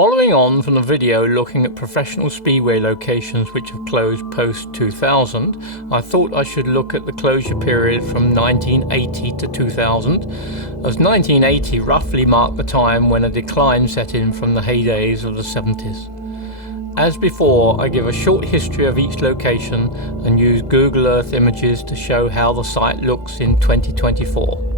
Following on from the video looking at professional speedway locations which have closed post-2000, I thought I should look at the closure period from 1980 to 2000, as 1980 roughly marked the time when a decline set in from the heydays of the 70s. As before, I give a short history of each location and use Google Earth images to show how the site looks in 2024.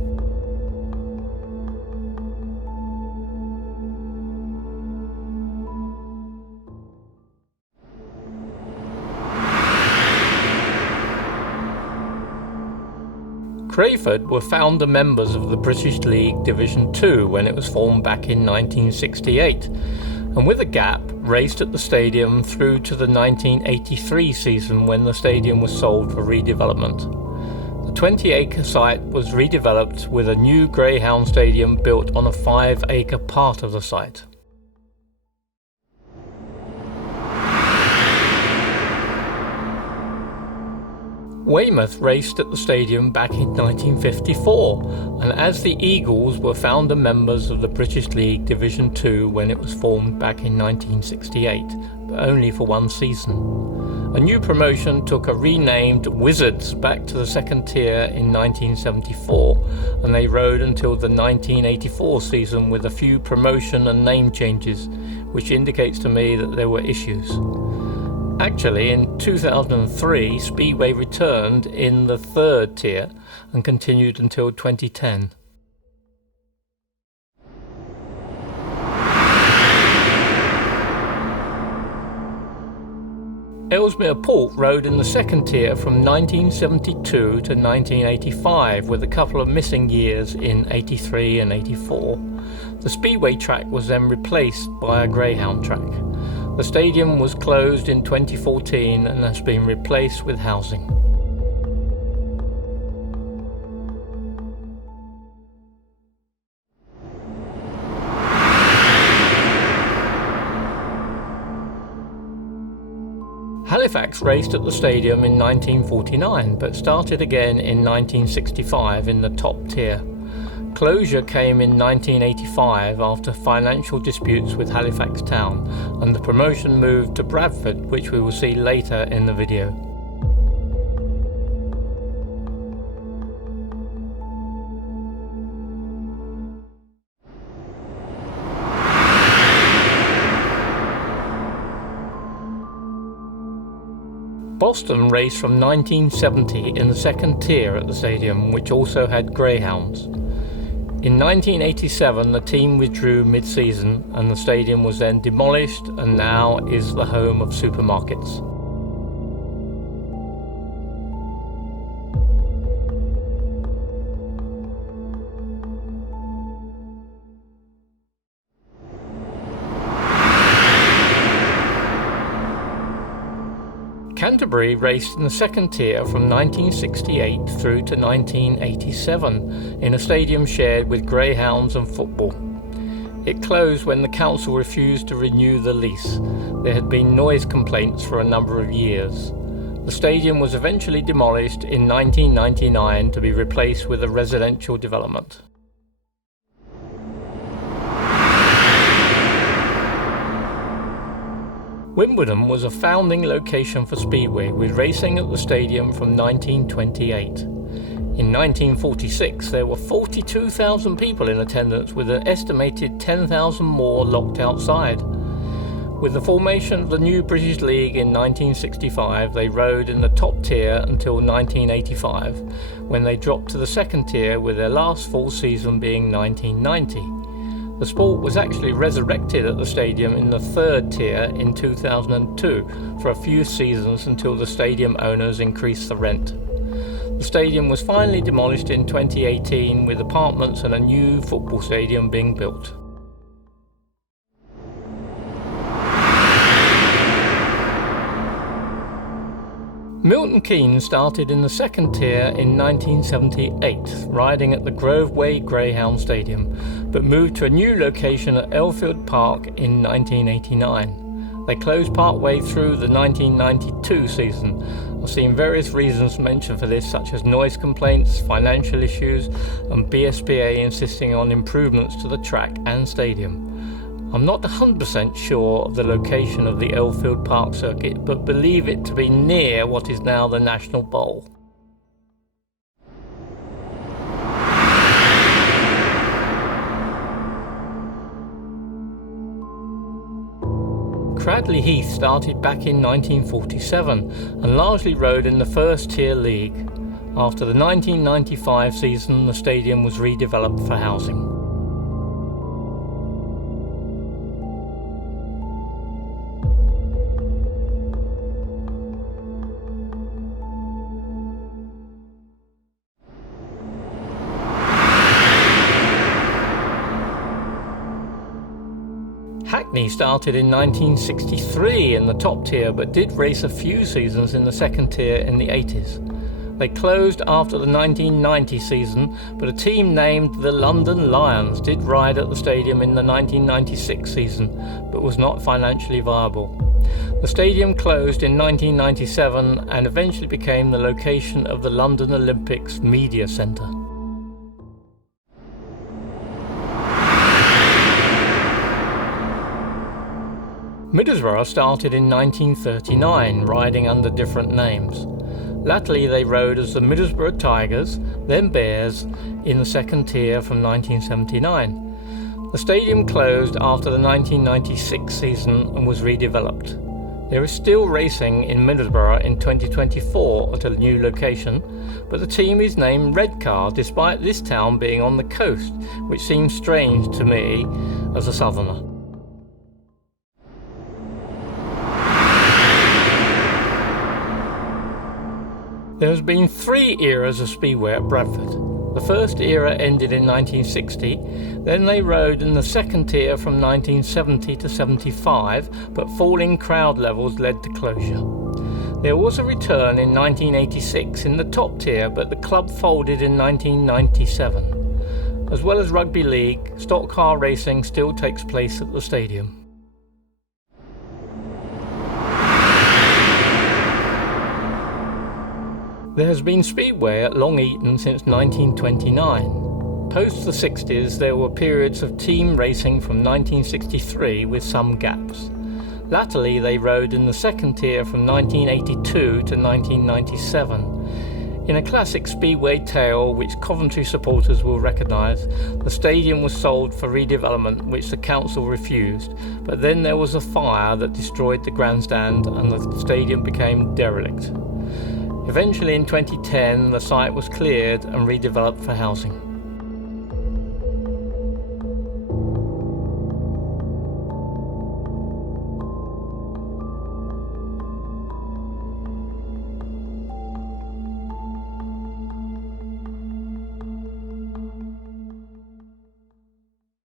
Crayford were founder members of the British League Division 2 when it was formed back in 1968, and with a gap raced at the stadium through to the 1983 season when the stadium was sold for redevelopment. The 20-acre site was redeveloped with a new Greyhound stadium built on a 5-acre part of the site. Weymouth raced at the stadium back in 1954, and as the Eagles were founder members of the British League Division 2 when it was formed back in 1968, but only for one season. A new promotion took a renamed Wizards back to the second tier in 1974, and they rode until the 1984 season with a few promotion and name changes, which indicates to me that there were issues. Actually, in 2003, Speedway returned in the third tier and continued until 2010. Ellesmere Port rode in the second tier from 1972 to 1985, with a couple of missing years in 83 and 84. The Speedway track was then replaced by a Greyhound track. The stadium was closed in 2014 and has been replaced with housing. Halifax raced at the stadium in 1949 but started again in 1965 in the top tier. Closure came in 1985 after financial disputes with Halifax Town, and the promotion moved to Bradford, which we will see later in the video. Boston raced from 1970 in the second tier at the stadium, which also had Greyhounds. In 1987, the team withdrew mid-season and the stadium was then demolished and now is the home of supermarkets. Canterbury raced in the second tier from 1968 through to 1987 in a stadium shared with Greyhounds and football. It closed when the council refused to renew the lease. There had been noise complaints for a number of years. The stadium was eventually demolished in 1999 to be replaced with a residential development. Wimbledon was a founding location for Speedway, with racing at the stadium from 1928. In 1946, there were 42,000 people in attendance, with an estimated 10,000 more locked outside. With the formation of the new British League in 1965, they rode in the top tier until 1985, when they dropped to the second tier, with their last full season being 1990. The sport was actually resurrected at the stadium in the third tier in 2002 for a few seasons until the stadium owners increased the rent. The stadium was finally demolished in 2018 with apartments and a new football stadium being built. Milton Keynes started in the second tier in 1978, riding at the Groveway Greyhound Stadium, but moved to a new location at Ellesmere Park in 1989. They closed partway through the 1992 season. I've seen various reasons mentioned for this, such as noise complaints, financial issues, and BSPA insisting on improvements to the track and stadium. I'm not 100% sure of the location of the Elfield Park circuit, but believe it to be near what is now the National Bowl. Cradley Heath started back in 1947 and largely rode in the first tier league. After the 1995 season, the stadium was redeveloped for housing. Hackney started in 1963 in the top tier, but did race a few seasons in the second tier in the 80s. They closed after the 1990 season, but a team named the London Lions did ride at the stadium in the 1996 season, but was not financially viable. The stadium closed in 1997 and eventually became the location of the London Olympics Media Centre. Middlesbrough started in 1939, riding under different names. Latterly they rode as the Middlesbrough Tigers, then Bears, in the second tier from 1979. The stadium closed after the 1996 season and was redeveloped. There is still racing in Middlesbrough in 2024 at a new location, but the team is named Redcar despite this town being on the coast, which seems strange to me as a southerner. There has been 3 eras of Speedway at Bradford. The first era ended in 1960, then they rode in the second tier from 1970 to 75, but falling crowd levels led to closure. There was a return in 1986 in the top tier, but the club folded in 1997. As well as rugby league, stock car racing still takes place at the stadium. There has been Speedway at Long Eaton since 1929. Post the 60s there were periods of team racing from 1963 with some gaps. Latterly they rode in the second tier from 1982 to 1997. In a classic Speedway tale which Coventry supporters will recognise, the stadium was sold for redevelopment which the council refused, but then there was a fire that destroyed the grandstand and the stadium became derelict. Eventually in 2010 the site was cleared and redeveloped for housing.